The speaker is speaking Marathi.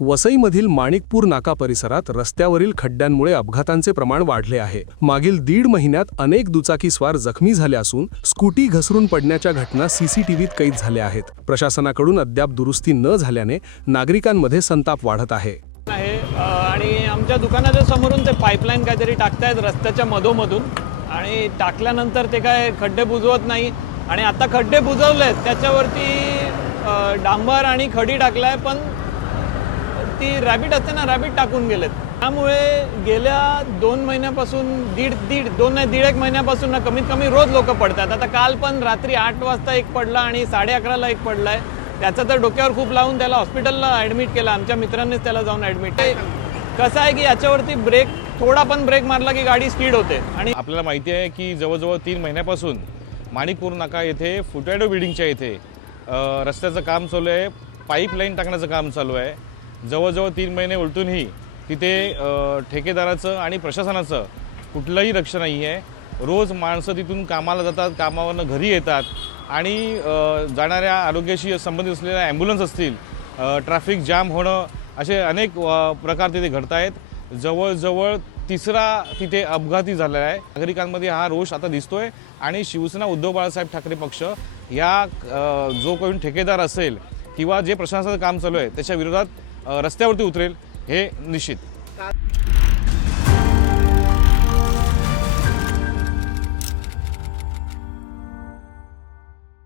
वसईमधील माणिकपूर नाका परिसरात रस्त्यावरील खड्ड्यांमुळे अपघातांचे प्रमाण वाढले आहे। मागील 1.5 महिन्यात अनेक दुचाकीस्वार जखमी झाले असून स्कूटी घसरून पडण्याच्या घटना सीसीटीव्हीत कैद झाल्या आहेत। प्रशासनाकडून अद्याप दुरुस्ती न झाल्याने नागरिकांमध्ये संताप वाढत आहे। आणि आमच्या दुकानाच्या समोरून ते पाईपलाईन काहीतरी टाकतायत रस्त्याच्या मधोमधून, आणि टाकल्यानंतर ते काय खड्डे बुजवत नाही, आणि आता खड्डे बुजवलेत त्याच्यावरती डांबर आणि खडी टाकलाय, पण ती रॅबिट असते ना, रॅबिट टाकून गेलेत। त्यामुळे गेल्या 2 महिन्यापासून दीड एक महिन्यापासून ना कमीत कमी रोज लोक पडतात। आता काल पण रात्री 8 वाजता एक पडला आणि 11:30ला एक पडलाय। त्याचं तर डोक्यावर खूप लावून त्याला हॉस्पिटलला ॲडमिट केलं, आमच्या मित्रांनीच त्याला जाऊन ॲडमिट। कसं आहे की याच्यावरती थोडा पण ब्रेक मारला की गाडी स्पीड होते। आणि आपल्याला माहिती आहे की जवळजवळ 3 महिन्यापासून माणिकपूर नाका येथे फुटॅडो बिल्डिंगच्या येथे रस्त्याचं काम चालू आहे, पाईपलाईन टाकण्याचं काम चालू आहे। जवळजवळ 3 महिने उलटूनही तिथे ठेकेदाराचं आणि प्रशासनाचं कुठलंही लक्ष नाही आहे। रोज माणसं तिथून कामाला जातात, कामावरनं घरी येतात, आणि जाणाऱ्या आरोग्याशी संबंधित असलेल्या ॲम्ब्युलन्स असतील, ट्रॅफिक जाम होणं, असे अनेक प्रकार तिथे घडत आहेत। जवळजवळ 3रा तिथे अपघाती झालेला आहे। नागरिकांमध्ये हा रोष आता दिसतोय, आणि शिवसेना उद्धव बाळासाहेब ठाकरे पक्ष या जो कोणी ठेकेदार असेल किंवा जे प्रशासनाचं काम चालू आहे त्याच्या विरोधात रस्त्यावरती उतरेल हे निश्चित।